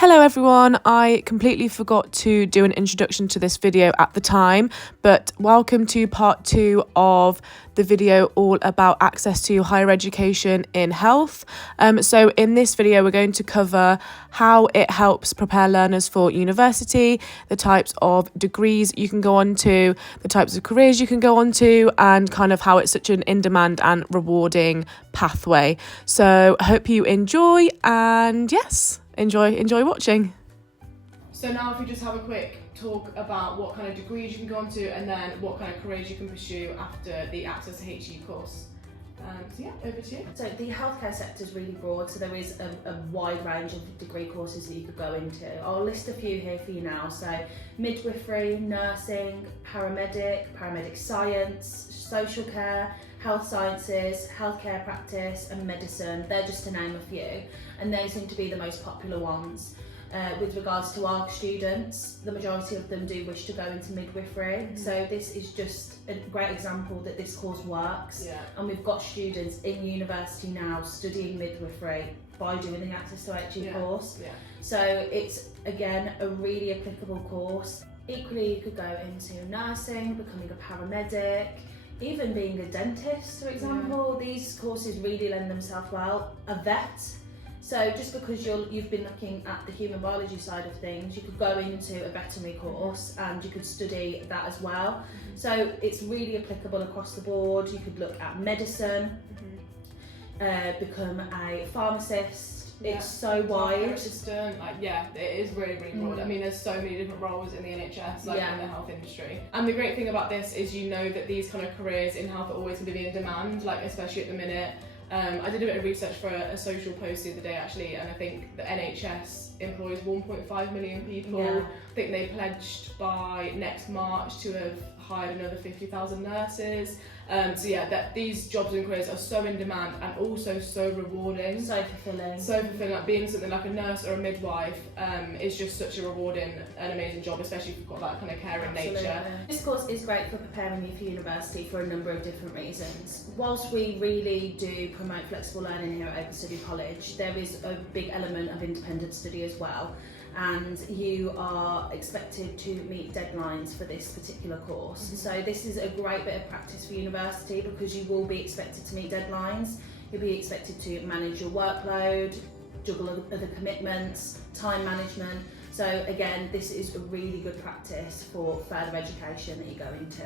Hello everyone, I completely forgot to do an introduction to this video at the time, but welcome to part 2 of the video all about access to higher education in health. So in this video we're going to cover how it helps prepare learners for university, the types of degrees you can go on to, the types of careers you can go on to, and kind of how it's such an in-demand and rewarding pathway. So I hope you enjoy, and yes, enjoy watching. So now if we just have a quick talk about what kind of degrees you can go on to and then what kind of careers you can pursue after the Access to HE course. So yeah, over to you. So the healthcare sector is really broad, so there is a wide range of degree courses that you could go into. I'll list a few here for you now. So midwifery, nursing, paramedic science, social care, health sciences, healthcare practice and medicine. They're just to name a few, and they seem to be the most popular ones. With regards to our students, the majority of them do wish to go into midwifery. So this is just a great example that this course works. And we've got students in university now studying midwifery by doing the Access to HE course. So it's, again, a really applicable course. Equally, you could go into nursing, becoming a paramedic, even being a dentist, for example. These courses really lend themselves well. A vet. So just because you've been looking at the human biology side of things, you could go into a veterinary course and you could study that as well. So it's really applicable across the board. You could look at medicine, become a pharmacist. It's so wide. Assistant, it is really broad. I mean, there's so many different roles in the NHS, in the health industry. And the great thing about this is you know that these kind of careers in health are always going to be in demand, especially at the minute. I did a bit of research for a social post the other day actually, and I think the NHS employs 1.5 million people. I think they pledged by next March to have hired another 50,000 nurses. That these jobs and careers are so in demand and also so rewarding. So fulfilling. Like being something like a nurse or a midwife is just such a rewarding and amazing job, especially if you've got that kind of caring nature. This course is great for preparing you for university for a number of different reasons. Whilst we really do promote flexible learning here at Open Study College, there is a big element of independent study as well. And you are expected to meet deadlines for this particular course. So this is a great bit of practice for university because you will be expected to meet deadlines. You'll be expected to manage your workload, juggle other commitments, time management. So again, this is a really good practice for further education that you go into.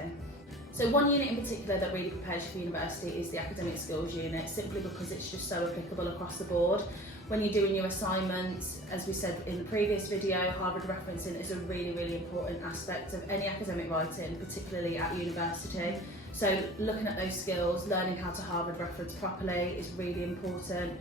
So one unit in particular that really prepares you for university is the academic skills unit, simply because it's just so applicable across the board. When you're doing your assignments, as we said in the previous video, Harvard referencing is a really important aspect of any academic writing, particularly at university. So looking at those skills, learning how to Harvard reference properly is really important.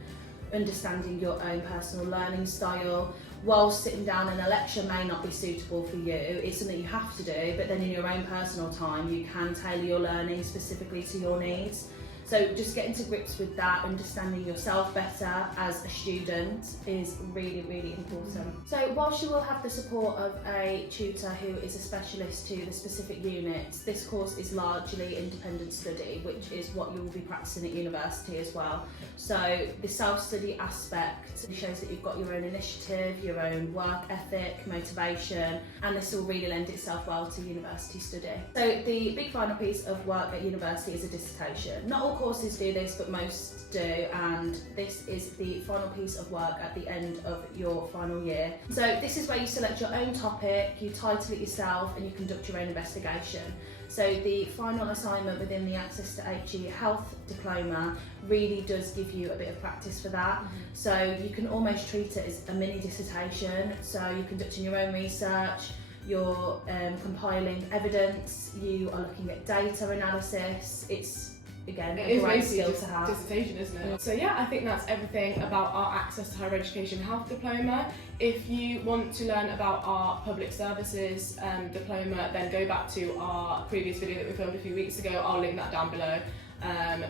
Understanding your own personal learning style. Whilst sitting down in a lecture may not be suitable for you, it's something you have to do, but then in your own personal time you can tailor your learning specifically to your needs. So just getting to grips with that, understanding yourself better as a student is really important. So whilst you will have the support of a tutor who is a specialist to the specific units, this course is largely independent study, which is what you will be practicing at university as well. So the self-study aspect shows that you've got your own initiative, your own work ethic, motivation, and this will really lend itself well to university study. So the big final piece of work at university is a dissertation. Not all courses do this, but most do, and this is the final piece of work at the end of your final year. So this is where you select your own topic, you title it yourself, and you conduct your own investigation. So the final assignment within the Access to HE Health Diploma really does give you a bit of practice for that. So you can almost treat it as a mini dissertation. So you're conducting your own research, you're compiling evidence, you are looking at data analysis. It's again a great skill to have. Dissertation, isn't it? So yeah, I think that's everything about our Access to Higher Education Health Diploma. If you want to learn about our Public Services Diploma, then go back to our previous video that we filmed a few weeks ago. I'll link that down below.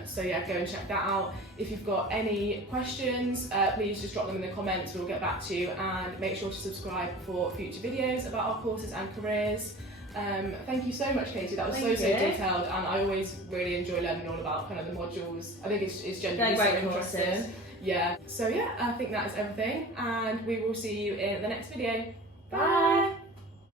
So yeah, go and check that out. If you've got any questions, please just drop them in the comments. We'll get back to you, and make sure to subscribe for future videos about our courses and careers. Thank you so much, Katie. That was so detailed, and I always really enjoy learning all about kind of the modules. I think it's genuinely so interesting. Yeah, so yeah, I think that is everything, and we will see you in the next video. Bye!